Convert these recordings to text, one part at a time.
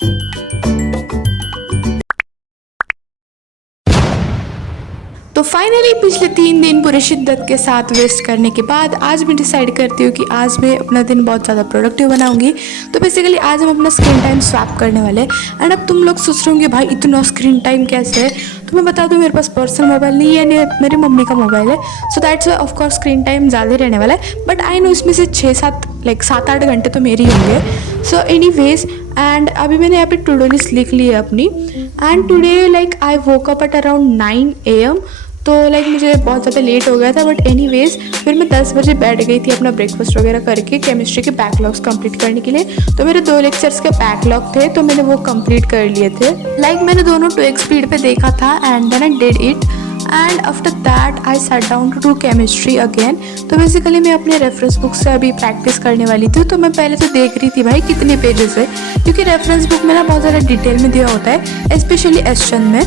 तो फाइनली पिछले 3 दिन पूरे शिद्दत के साथ वेस्ट करने के बाद आज मैं डिसाइड करती हूँ कि आज मैं अपना दिन बहुत ज़्यादा प्रोडक्टिव बनाऊंगी। तो बेसिकली आज हम अपना स्क्रीन टाइम स्वैप करने वाले हैं। एंड अब तुम लोग सोच रहे होंगे भाई इतना स्क्रीन टाइम कैसे है। तो मैं बता दूँ मेरे पास पर्सनल मोबाइल नहीं है, मेरी मम्मी का मोबाइल है। So that's of course screen time ज़्यादा रहने वाला है। बट आई नो इसमें से 7-8 घंटे तो मेरे ही होंगे। सो एनीवेज एंड अभी मैंने यहाँ पे टू डू लिस्ट लिख ली है अपनी। And today I woke up at around 9 AM। तो मुझे बहुत ज़्यादा लेट हो गया था। बट एनीवेज फिर मैं 10 बजे बैठ गई थी अपना ब्रेकफास्ट वगैरह करके केमिस्ट्री के बैकलॉग्स कंप्लीट करने के लिए। तो मेरे 2 लेक्चर्स के बैकलॉग थे तो मैंने वो कंप्लीट कर लिए थे। मैंने दोनों 2x स्पीड पे देखा था and then I did it. And after that I sat down to do chemistry again. तो बेसिकली मैं अपने रेफरेंस बुक से अभी प्रैक्टिस करने वाली थी। तो मैं पहले तो देख रही थी भाई कितने पेजेस है, क्योंकि रेफरेंस बुक में ना बहुत ज़्यादा डिटेल में दिया होता है, स्पेशली एस्चन में।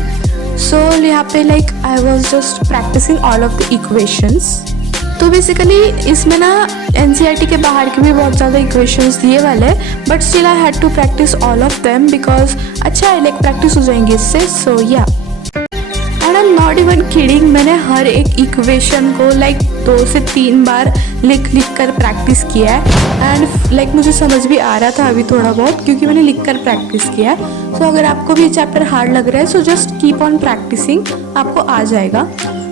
सो यहाँ पे I was just practising all of the equations. तो बेसिकली इसमें ना NCERT के बाहर के भी बहुत ज़्यादा इक्वेशंस दिए वाले, but still I had to practise all of them because अच्छा है प्रैक्टिस हो जाएंगे इससे। So yeah and I am not even kidding, मैंने हर एक इक्वेशन को 2 से 3 बार लिख कर प्रैक्टिस किया है। एंड मुझे समझ भी आ रहा था अभी थोड़ा बहुत, क्योंकि मैंने लिख कर प्रैक्टिस किया है। सो अगर आपको भी चैप्टर हार्ड लग रहा है so just keep on practising, आपको आ जाएगा।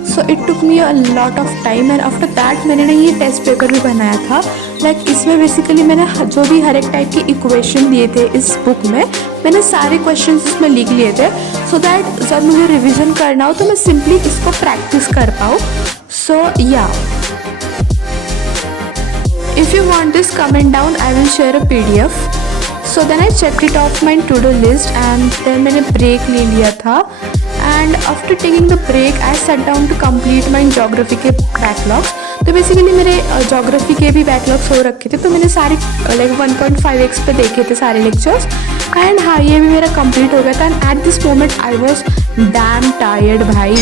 So it took me a lot of time and after that मैंने ना ये टेस्ट पेपर भी बनाया था। इसमें बेसिकली मैंने जो भी हर एक टाइप के इक्वेशन दिए थे इस बुक में, मैंने सारे क्वेश्चंस इसमें लिख लिए थे सो दैट जब मुझे रिवीजन करना हो तो मैं सिंपली इसको प्रैक्टिस कर पाऊँ। So yeah if you want this comment down I will share a PDF। So then I check it off my to do list and then मैंने ब्रेक ले लिया था। And after taking the break I set down to complete my geography के backlogs. तो basically मेरे geography के भी backlogs हो रखे थे, तो मैंने सारे 1.5x पे देखे थे सारे लेक्चर्स। एंड हाँ, ये भी मेरा कंप्लीट हो गया था। And at this moment I was damn tired भाई।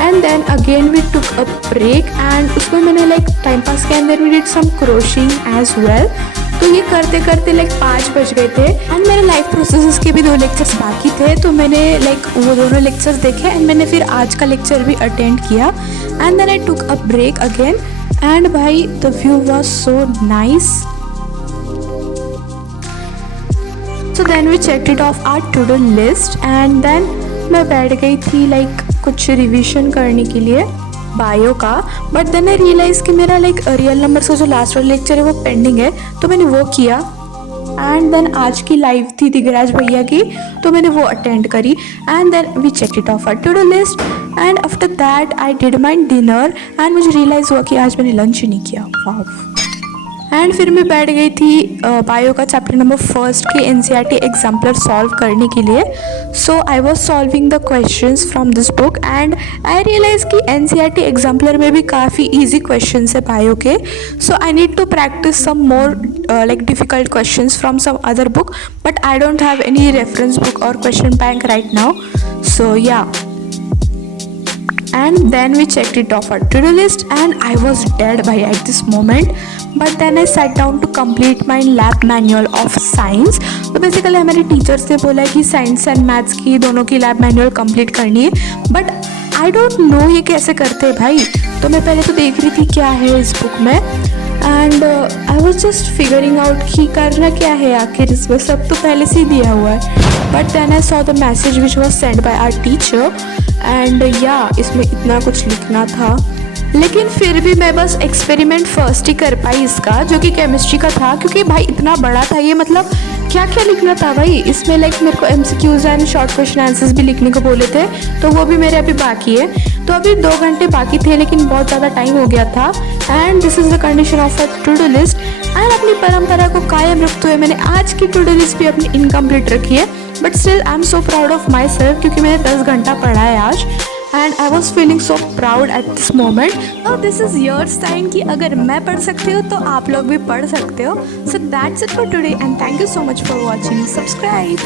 And then again we took a break and उसमें मैंने टाइम पास के अंदर we did some crocheting as well. तो ये करते करते 5 बज गए थे। एंड मेरे लाइफ प्रोसेसेस के भी 2 लेक्चर्स बाकी थे, तो मैंने वो दोनों लेक्चर्स देखे एंड मैंने फिर आज का लेक्चर भी अटेंड किया। And then I took a break again and भाई the view was so nice. So then we checked it off our to do list and then मैं बैठ गई थी कुछ रिविजन करने के लिए बायो का। बट देन आई रियलाइज कि मेरा रियल नंबर का जो लास्ट वाला लेक्चर है वो पेंडिंग है, तो मैंने वो किया। एंड देन आज की लाइव थी दिगराज भैया की, तो मैंने वो अटेंड करी। And then we check it off our to do list and after that I did my dinner. And मुझे रियलाइज़ हुआ कि आज मैंने लंच ही नहीं किया। वाह। एंड फिर मैं बैठ गई थी बायो का चैप्टर नंबर 1 के NCERT एग्जाम्पलर सॉल्व करने के लिए। So I was solving the questions from this book and I realize कि NCERT एग्जाम्पलर में भी काफ़ी ईजी क्वेश्चंस है बायो के। So I need to practice some more difficult questions from some other book, but I don't have any reference book और question bank right now. So yeah and then we checked it off our to-do list and I was dead by at this moment, but then I sat down to complete my lab manual of science। तो basically हमारे teachers ने बोला कि science and maths की दोनों की lab manual complete करनी है, बट आई डोंट नो ये कैसे करते हैं भाई। तो मैं पहले तो देख रही थी क्या है इस बुक में and I was just figuring out कि करना क्या है आखिर इसमें, सब तो पहले से ही दिया हुआ है। But then I saw the message which was send by our teacher and yeah इसमें इतना कुछ लिखना था, लेकिन फिर भी मैं बस एक्सपेरिमेंट फर्स्ट ही कर पाई इसका, जो कि केमिस्ट्री का था, क्योंकि भाई इतना बड़ा था ये। क्या क्या लिखना था भाई इसमें, मेरे को MCQs and short question answers भी लिखने को बोले थे, तो वो भी मेरे अभी बाकी है। तो अभी 2 घंटे बाकी थे, लेकिन बहुत ज़्यादा टाइम हो गया था। And this is the condition of a to do list. And अपनी परंपरा को कायम रखते हुए मैंने आज की टू डू लिस्ट भी अपनी इनकम्प्लीट रखी है, but still I am so proud of my self, क्योंकि मैंने 10 घंटा पढ़ा है आज। And I was feeling so proud eight this moment. तो दिस इज़ योर साइन कि अगर मैं पढ़ सकती हूँ तो आप लोग भी पढ़ सकते हो। So that's it for today and thank you so much for watching. Subscribe.